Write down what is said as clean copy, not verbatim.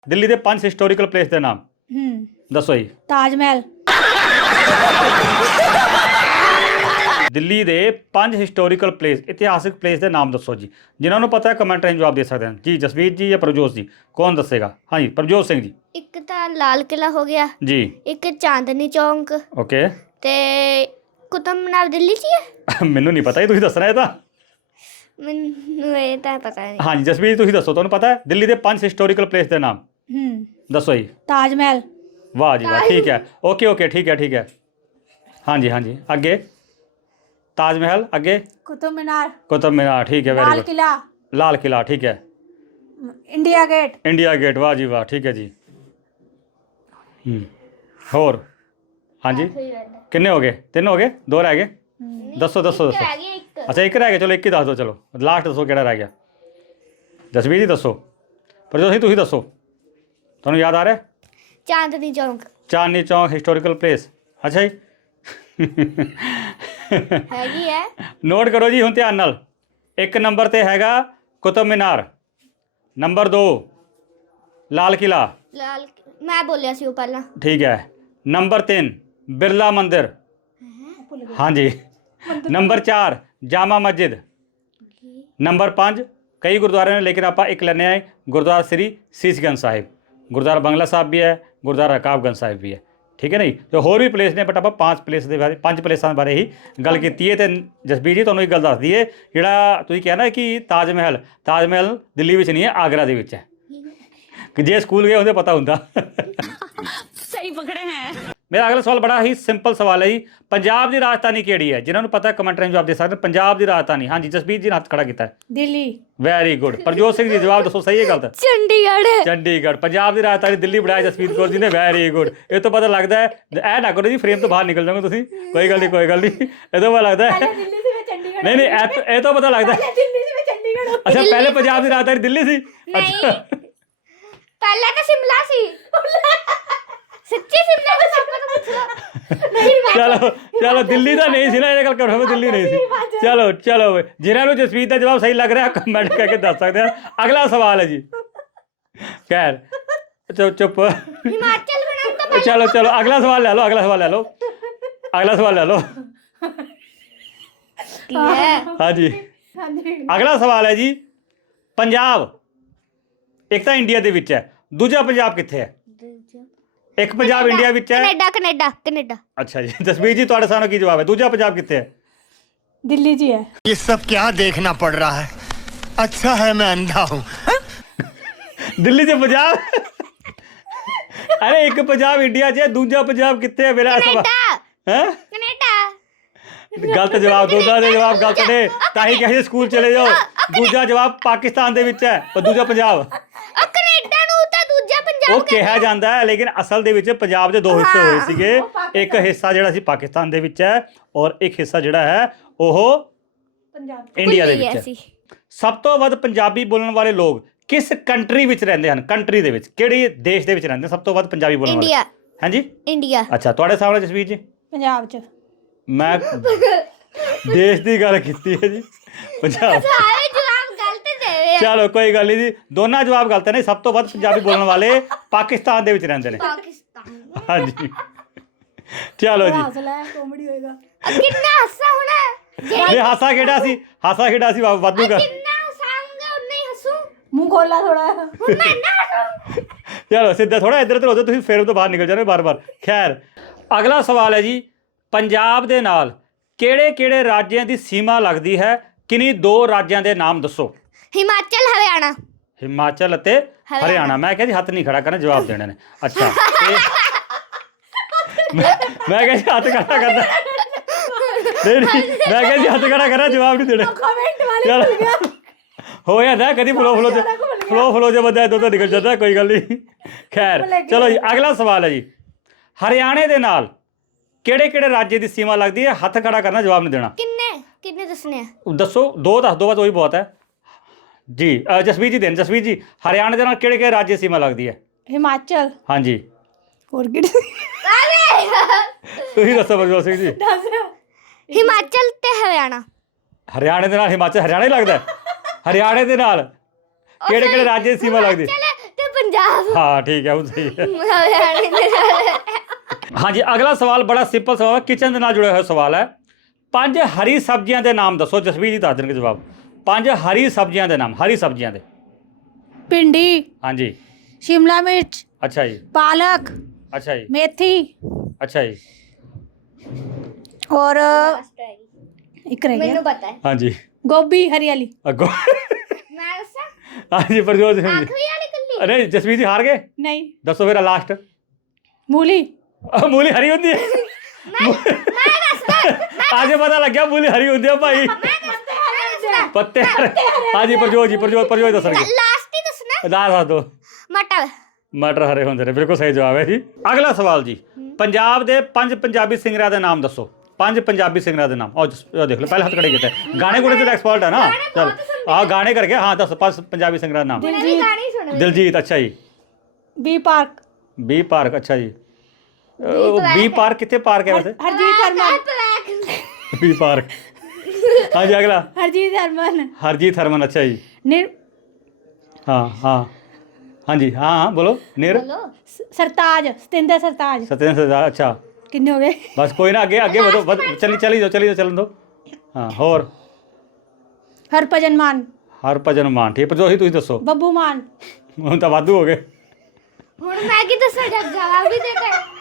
ਦਿੱਲੀ ਦੇ 5 historical place ਦੇ ਨਾਮ ਦੱਸੋ ਜੀ। ਤਾਜ ਮਹਿਲ। ਦਿੱਲੀ ਦੇ 5 ਹਿਸਟੋਰੀਕਲ ਪਲੇਸ ਇਤਿਹਾਸਿਕ ਪਲੇਸ ਦੇ ਨਾਮ ਦੱਸੋ ਜੀ। ਜਿਨ੍ਹਾਂ ਨੂੰ ਪਤਾ ਹੈ ਕਮੈਂਟ ਰਾਹੀਂ ਜਵਾਬ ਦੇ ਸਕਦੇ ਹਨ ਜੀ। ਜਸਵੀਰ ਜੀ ਜਾਂ ਪ੍ਰਭਜੋਤ ਜੀ, ਕੌਣ ਦੱਸੇਗਾ? ਹਾਂਜੀ ਪ੍ਰਭਜੋਤ ਸਿੰਘ ਜੀ। ਇੱਕ ਤਾਂ ਲਾਲ ਕਿਲਾ ਹੋ ਗਿਆ ਜੀ ਇੱਕ ਚਾਂਦਨੀ ਚੌਂਕ ਓਕੇ। ਤੇ ਕੁਤਬ ਮੀਨਾਰ ਦਿੱਲੀ 'ਚ ਹੀ ਹੈ। ਮੈਨੂੰ ਨਹੀਂ ਪਤਾ ਜੀ, ਤੁਸੀਂ ਦੱਸਣਾ ਇਹ ਤਾਂ। ਮੈਨੂੰ ਇਹ ਤਾਂ ਪਤਾ ਨਹੀਂ। ਹਾਂਜੀ ਜਸਵੀਰ ਤੁਸੀਂ ਦੱਸੋ, ਤੁਹਾਨੂੰ ਪਤਾ ਹੈ ਦਿੱਲੀ ਦੇ 5 ਹਿਸਟੋਰੀਕਲ ਪਲੇਸ ਦੇ ਨਾਮ ਦੱਸੋ ਜੀ। ਤਾਜ ਮਹਿਲ। ਵਾਹ ਜੀ ਵਾਹ, ਠੀਕ ਹੈ ਓਕੇ ਓਕੇ, ਠੀਕ ਹੈ ਠੀਕ ਹੈ। ਹਾਂਜੀ ਹਾਂਜੀ ਅੱਗੇ ਤਾਜ महल, ਅੱਗੇ कुतुब मीनार। कुतुब मीनार, ठीक है। लाल किला। लाल किला, ठीक है। India gate. इंडिया गेट, वाह जी वाह, ठीक है जी। होर हाँ जी किन्ने हो गए? 3 हो गए, 2 रह गए। दसो दसो दसो। अच्छा एक रह गया, चलो एक ही दस दो। चलो लास्ट दसो किहड़ा रह गया। जसवीर जी दसो, प्रजोत जी तुसीं दसो, तुहानूं याद आ रहा है? ਚਾਂਦਨੀ ਚੌਂਕ चांदनी चौक हिस्टोरिकल प्लेस। अच्छा जी ਹੈਗੀ ਹੈ। ਨੋਟ ਕਰੋ ਜੀ ਹੁਣ ਧਿਆਨ ਨਾਲ। 1 ਨੰਬਰ ਤੇ ਹੈਗਾ ਕੁਤਬ ਮੀਨਾਰ, ਨੰਬਰ 2 ਲਾਲ ਕਿਲਾ, ਲਾਲ ਮੈਂ ਬੋਲਿਆ ਸੀ ਉਹ ਪਹਿਲਾਂ। ਠੀਕ ਹੈ। ਨੰਬਰ 3 ਬਿਰਲਾ ਮੰਦਿਰ, ਹਾਂਜੀ। ਨੰਬਰ 4 ਜਾਮਾ ਮਸਜਿਦ। ਨੰਬਰ 5 ਕਈ ਗੁਰਦੁਆਰੇ ਨੇ ਲੇਕਿਨ ਆਪਾਂ ਇੱਕ ਲੈਣੇ ਆਏ ਗੁਰਦੁਆਰਾ ਸ੍ਰੀ ਸੀਸਗੰਜ ਸਾਹਿਬ। ਗੁਰਦੁਆਰਾ ਬੰਗਲਾ ਸਾਹਿਬ ਵੀ ਹੈ, ਗੁਰਦੁਆਰਾ ਰਕਾਬਗੰਜ ਸਾਹਿਬ ਵੀ ਹੈ, ਠੀਕ ਹੈ ਨਹੀਂ। ਤੇ ਹੋਰ ਵੀ ਪਲੇਸ ਨੇ ਬਟ ਆਪਾਂ 5 ਪਲੇਸ ਦੇ ਬਾਰੇ 5 ਪਲੇਸਾਂ ਬਾਰੇ ਹੀ ਗੱਲ ਕੀਤੀ ਹੈ। ਤੇ ਜਸਬੀਰ ਜੀ ਤੁਹਾਨੂੰ ਇੱਕ ਗੱਲ ਦੱਸ ਦਈਏ, ਜਿਹੜਾ ਤੁਸੀਂ ਕਿਹਾ ਨਾ ਕਿ ਤਾਜ ਮਹਿਲ ਦਿੱਲੀ ਵਿੱਚ ਨਹੀਂ ਹੈ, ਆਗਰਾ ਦੇ ਵਿੱਚ ਹੈ। ਕਿ ਜੇ ਸਕੂਲ ਗਏ ਹੁੰਦੇ ਪਤਾ ਹੁੰਦਾ। सही पकड़े हैं। ਮੇਰਾ ਅਗਲਾ ਸਵਾਲ ਬੜਾ ਹੀ ਸਿੰਪਲ ਸਵਾਲ ਹੈ ਜੀ। ਪੰਜਾਬ ਦੀ ਰਾਜਧਾਨੀ ਕਿਹੜੀ ਹੈ? ਜਿਨ੍ਹਾਂ ਨੂੰ ਪਤਾ ਕਮੈਂਟ ਰਾਹੀਂ ਜਵਾਬ ਦੇ ਸਕਦੇ। ਪੰਜਾਬ ਦੀ ਰਾਜਧਾਨੀ, ਹਾਂਜੀ ਜਸਬੀਰ ਜੀ ਨੇ ਹੱਥ ਖੜਾ ਕੀਤਾ ਹੈ। दिल्ली। Very good. ਪ੍ਰਜੋਤ ਸਿੰਘ ਜੀ ਜਵਾਬ ਦੱਸੋ, ਸਹੀ ਹੈ ਗਲਤ? ਚੰਡੀਗੜ੍ਹ। ਚੰਡੀਗੜ੍ਹ। ਪੰਜਾਬ ਦੀ ਰਾਜਧਾਨੀ ਦਿੱਲੀ ਬਣਾਇਆ ਜਸਵੀਰ ਕੌਰ ਜੀ ਨੇ, ਵੈਰੀ ਗੁੱਡ। ਇਹ ਤੋਂ ਪਤਾ ਲੱਗਦਾ ਹੈ, ਇਹ ਨਾ ਕਰੋ ਜੀ ਫਰੇਮ ਤੋਂ ਬਾਹਰ ਨਿਕਲ ਜਾਓਗੇ ਤੁਸੀਂ। ਕੋਈ ਗੱਲ ਨਹੀਂ ਕੋਈ ਗੱਲ ਨਹੀਂ, ਇਹ ਤੋਂ ਪਤਾ ਲੱਗਦਾ ਹੈ। दिल्ली से मैं चंडीगढ़। ਨਹੀਂ ਇਹ ਤੋਂ ਪਤਾ ਲੱਗਦਾ ਹੈ। दिल्ली से मैं चंडीगढ़। ਅੱਛਾ ਪਹਿਲੇ ਪੰਜਾਬ ਦੀ ਰਾਜਧਾਨੀ ਦਿੱਲੀ ਸੀ? ਨਹੀਂ ਪਹਿਲਾਂ ਤਾਂ ਸ਼ਿਮਲਾ ਸੀ। ਸੱਚੀ ਸ਼ਿਮਲਾ ਦਾ ਸਭ ਤੋਂ ਪੁੱਛੋ। ਚਲੋ ਦਿੱਲੀ ਤਾਂ ਨਹੀਂ ਸੀ ਨਾ, ਇਹ ਗੱਲ ਕਰੋ ਦਿੱਲੀ ਨਹੀਂ ਸੀ। ਚਲੋ ਜਿਹਨਾਂ ਨੂੰ ਜਸਵੀਰ ਦਾ ਜਵਾਬ ਸਹੀ ਲੱਗ ਰਿਹਾ ਕਮੈਂਟ ਕਰਕੇ ਦੱਸ ਸਕਦੇ ਆ। ਅਗਲਾ ਸਵਾਲ ਹੈ ਜੀ। ਖੈਰ ਚੁੱਪ। ਹਿਮਾਚਲ ਬਣਾਉਣ ਤੋਂ ਚਲੋ ਅਗਲਾ ਸਵਾਲ ਲੈ ਲਓ। ਕੀ ਹੈ? ਹਾਂਜੀ ਅਗਲਾ ਸਵਾਲ ਹੈ ਜੀ। ਪੰਜਾਬ ਇੱਕ ਤਾਂ ਇੰਡੀਆ ਦੇ ਵਿੱਚ ਹੈ, ਦੂਜਾ ਪੰਜਾਬ ਕਿੱਥੇ ਹੈ? ਇੱਕ ਪੰਜਾਬ ਇੰਡੀਆ ਵਿੱਚ ਹੈ। ਕੈਨੇਡਾ। ਅੱਛਾ ਜੀ ਜਸਬੀਰ ਜੀ ਤੁਹਾਡੇ ਸਾਹਮਣੇ ਕੀ ਜਵਾਬ ਹੈ? ਦੂਜਾ ਪੰਜਾਬ ਕਿੱਥੇ ਹੈ? दिल्ली जी है। ये सब क्या देखना पड़ रहा है? अच्छा है मैं अंधा हूँ। ਦਿੱਲੀ 'ਚ ਪੰਜਾਬ? ਅਰੇ ਇੱਕ ਪੰਜਾਬ ਇੰਡੀਆ 'ਚ ਹੈ, ਦੂਜਾ ਪੰਜਾਬ ਕਿੱਥੇ ਹੈ? ਮੇਰਾ ਸਵਾਲ ਹੈ। ਕੈਨੇਡਾ। ਗਲਤ ਜਵਾਬ, ਦੋਨਾਂ ਦੇ ਜਵਾਬ ਗਲਤ ਨੇ। ਤਾਂ ਹੀ ਕਹੇ ਸਕੂਲ ਚਲੇ ਜਾਓ। ਦੂਜਾ ਜਵਾਬ ਪਾਕਿਸਤਾਨ ਦੇ ਵਿੱਚ ਹੈ, ਪਰ ਦੂਜਾ ਪੰਜਾਬ। ਉਹ ਕੈਨੇਡਾ ਨੂੰ ਤਾਂ ਦੂਜਾ ਪੰਜਾਬ ਉਹ ਕਿਹਾ ਜਾਂਦਾ ਹੈ, ਲੇਕਿਨ ਅਸਲ ਦੇ ਵਿੱਚ ਪੰਜਾਬ ਦੇ 2 ਹਿੱਸੇ ਹੋਏ ਸੀਗੇ। ਇੱਕ ਹਿੱਸਾ ਜਿਹੜਾ ਸੀ ਪਾਕਿਸਤਾਨ ਦੇ ਵਿੱਚ ਹੈ, ਔਰ ਇੱਕ ਹਿੱਸਾ ਜਿਹੜਾ ਹੈ ਉਹ पंजाब। ਇੰਡੀਆ ਦੇ ਵਿੱਚ ਹੈ। ਸਭ ਤੋਂ ਵੱਧ ਪੰਜਾਬੀ ਬੋਲਣ ਵਾਲੇ ਲੋਕ ਕਿਸ ਕੰਟਰੀ ਵਿੱਚ ਰਹਿੰਦੇ ਹਨ? ਕੰਟਰੀ ਦੇ ਵਿੱਚ, ਕਿਹੜੇ ਦੇਸ਼ ਦੇ ਵਿੱਚ ਰਹਿੰਦੇ ਸਭ ਤੋਂ ਵੱਧ ਪੰਜਾਬੀ ਬੋਲਣ ਵਾਲੇ? ਇੰਡੀਆ। ਹਾਂਜੀ ਇੰਡੀਆ। ਅੱਛਾ ਤੁਹਾਡੇ ਸਾਹਮਣੇ ਜਸਵੀਰ ਜੀ पंजाब च। ਮੈਂ ਦੇਸ਼ ਦੀ ਗੱਲ ਕੀਤੀ ਹੈ ਜੀ। ਪੰਜਾਬ। ਸਾਰੇ ਜਵਾਬ ਗਲਤ ਦੇ। ਚਲੋ ਕੋਈ ਗੱਲ ਨਹੀਂ ਜੀ, ਦੋਨਾਂ ਜਵਾਬ ਗਲਤ ਨੇ। ਸਭ ਤੋਂ ਵੱਧ ਪੰਜਾਬੀ ਬੋਲਣ ਵਾਲੇ ਪਾਕਿਸਤਾਨ ਦੇ ਵਿੱਚ ਰਹਿੰਦੇ ਨੇ। ਪਾਕਿਸਤਾਨ। ਹਾਂਜੀ ਚਲੋ ਜੀ। हौसला है, कॉमेडी होएगा। ਕਿੰਨਾ ਹੱਸਾ ਹੋਣਾ। ਇਹ ਹਾਸਾ ਖੇਡਾ ਸੀ ਵਾਧੂ ਕਰ। ਕਿੰਨਾ ਹੱਸਾਂਗਾ ਉਨਾ ਹੀ ਹੱਸੂ। मुंह खोला थोड़ा। ਹੁਣ ਮੈਂ ਨਾ ਹੱਸੂ। ਚਲੋ ਸਿੱਧਾ ਥੋੜਾ ਇੱਧਰ ਉੱਧਰ ਹੋ ਜਾਓ ਤੁਸੀਂ, ਫੇਰ ਤੋਂ ਬਾਹਰ ਨਿਕਲ ਜਾਓਗੇ ਬਾਰ-ਬਾਰ। ਖੈਰ ਅਗਲਾ ਸਵਾਲ ਹੈ ਜੀ। ਪੰਜਾਬ ਦੇ ਨਾਲ ਕਿਹੜੇ ਰਾਜਾਂ ਦੀ ਸੀਮਾ ਲੱਗਦੀ ਹੈ? ਕਿੰਨੀ 2 ਰਾਜਾਂ ਦੇ ਨਾਮ ਦੱਸੋ। ਹਿਮਾਚਲ ਹਰਿਆਣਾ। ਹਿਮਾਚਲ ਅਤੇ ਹਰਿਆਣਾ। ਮੈਂ ਕਿਹਾ ਜੀ ਹੱਥ ਨਹੀਂ ਖੜਾ ਕਰਨਾ, ਜਵਾਬ ਦੇਣੇ ਨੇ। ਅੱਛਾ ਮੈਂ ਕਿਹਾ ਜੀ ਹੱਥ ਖੜਾ ਕਰਨਾ ਨਹੀਂ, ਮੈਂ ਕਿਹਾ ਜੀ ਹੱਥ ਖੜਾ ਕਰਨਾ, ਜਵਾਬ ਨਹੀਂ ਦੇਣਾ। कमेंट वाले ਚਲ भूल गया। ਹੋ ਜਾਂਦਾ ਕਦੀ ਫਲੋ ਜੇ ਬੰਦਾ ਇੱਧਰ ਤੋਂ ਨਿਕਲ ਜਾਂਦਾ, ਕੋਈ ਗੱਲ ਨਹੀਂ। ਖੈਰ ਚਲੋ ਜੀ ਅਗਲਾ ਸਵਾਲ ਹੈ ਜੀ। ਹਰਿਆਣੇ ਦੇ ਨਾਲ ਕਿਹੜੇ ਰਾਜ ਦੀ ਸੀਮਾ ਲੱਗਦੀ ਹੈ? ਹੱਥ ਖੜਾ ਕਰਨਾ, ਜਵਾਬ ਨਹੀਂ ਦੇਣਾ। ਕਿੰਨੇ ਦੱਸਣੇ ਆ? ਦੱਸੋ, 2 ਦੱਸ ਦੋ, ਬਸ ਉਹੀ ਬਹੁਤ ਹੈ ਜੀ। ਜਸਵੀਰ ਜੀ ਜਸਵੀਰ ਜੀ ਹਰਿਆਣੇ ਦੇ ਨਾਲ ਕਿਹੜੇ ਰਾਜ ਦੀ ਸੀਮਾ ਲੱਗਦੀ ਹੈ? हिमाचल। ਹਾਂਜੀ और किधर? ਤੁਸੀਂ ਦੱਸੋ ਪ੍ਰਜੋਤ ਸਿੰਘ ਜੀ। ਹਿਮਾਚਲ ਤੇ ਹਰਿਆਣਾ। ਹਰਿਆਣੇ ਦੇ ਨਾਲ ਹਰਿਆਣਾ ਹੀ ਲੱਗਦਾ ਹੈ? ਹਰਿਆਣੇ ਦੇ ਨਾਲ ਕਿਹੜੇ ਰਾਜ ਦੀ ਸੀਮਾ ਲੱਗਦੀ? ਤੇ ਪੰਜਾਬ ਪੰਜਾਬ हाँ ठीक है वो सही है। ਹਰਿਆਣੇ ਦੇ ਨਾਲ हाँ जी अगला सवाल बड़ा सिंपल सवाल है, किचन ਦੇ ਨਾਲ ਜੁੜਿਆ ਹੋਇਆ ਸਵਾਲ ਹੈ। 5 ਹਰੀ ਸਬਜ਼ੀਆਂ ਦੇ ਨਾਮ ਦੱਸੋ। ਜਸਵੀਰ ਜੀ ਦੱਸ ਦੇਣਗੇ ਜਵਾਬ। 5 ਹਰੀ ਸਬਜ਼ੀਆਂ ਦੇ ਨਾਮ, ਹਰੀ ਸਬਜ਼ੀਆਂ ਦੇ। भिंडी, हाँ जी, शिमला मिर्च, अच्छा जी, पालक, अच्छा जी, मेथी अच्छा जी, और एक रह ਮੈਨੂੰ गया ਪਤਾ ਹੈ हाँ जी, गोभी हरियाली। अगो ਮੈਂ ਦੱਸਾਂ हाँ जी प्रजोत सिंह जी। ਆਖਰੀ वाली ਕੱਲੀ अरे जसवीर जी हार गए, नहीं, दसो फिर लास्ट। मूली। मूली हरी होती है, ਮੈਂ ਦੱਸਦਾ आज पता लग गया मूली हरी होती है भाई। पत्ते हरे। हाँ जी प्रजोत जी, प्रजोत दस रहे ਲਾਸਟ ਹੀ ਦੱਸਣਾ ਦੱਸ ਦੋ। ਮਟਰ ਮਟਰ ਹਰੇ ਹੁੰਦੇ ਨੇ, ਬਿਲਕੁਲ ਸਹੀ ਜਵਾਬ ਹੈ ਜੀ। ਅਗਲਾ ਸਵਾਲ ਜੀ, ਪੰਜਾਬ ਦੇ 5 ਪੰਜਾਬੀ ਸਿੰਗਰਾਂ ਦੇ ਨਾਮ ਦੱਸੋ। 5 ਪੰਜਾਬੀ ਸਿੰਗਰਾਂ ਦੇ ਨਾਮ। ਉਹ ਦੇਖ ਲਓ ਪਹਿਲੇ ਹੱਥ ਖੜੇ ਕੀਤੇ। ਗਾਣੇ ਗੁਣੇ ਤੇ ਐਕਸਪਰਟ ਹੈ ਨਾ। ਚਲ ਆ ਗਾਣੇ ਕਰਕੇ ਹਾਂ ਦੱਸ 5 ਪੰਜਾਬੀ ਸਿੰਗਰਾਂ ਦੇ ਨਾਮ। ਮੈਂ ਵੀ ਗਾਣੇ ਹੀ ਸੁਣਦੇ ਦਿਲਜੀਤ, ਅੱਛਾ ਜੀ। बी पार्क, ਬੀ ਪਾਰਕ, ਅੱਛਾ ਜੀ। ਬੀ ਪਾਰਕ ਕਿੱਥੇ ਪਾਰਕ ਹੈ ਵੈਸੇ? Harjit Harman, B park. ਹਾਂ ਜੀ ਅਗਲਾ हरजीत हरमन, ਹਰਜੀਤ ਹਰਮਨ, ਅੱਛਾ ਜੀ। निर ਹਾਂ ਹਾਂ हाँ जी, हाँ हाँ बोलो। निर ਬੋਲੋ सरताज, सतेंद्र सरताज। सत्येंद्र सरदार, अच्छा कितने हो गए? बस कोई ना, आगे आगे बढ़ो, चली जाओ चलन दो। हाँ होर हरभजन मान, हरभजन मान, ठीक है। पर तुम दसो। बब्बू मान। ਹੁਣ ਤਾਂ ਵਾਧੂ ਹੋ ਗਏ। ਹੁਣ ਮੈਂ ਕੀ ਦੱਸਾਂ ਜਵਾਬ ਵੀ ਦੇ ਕੇ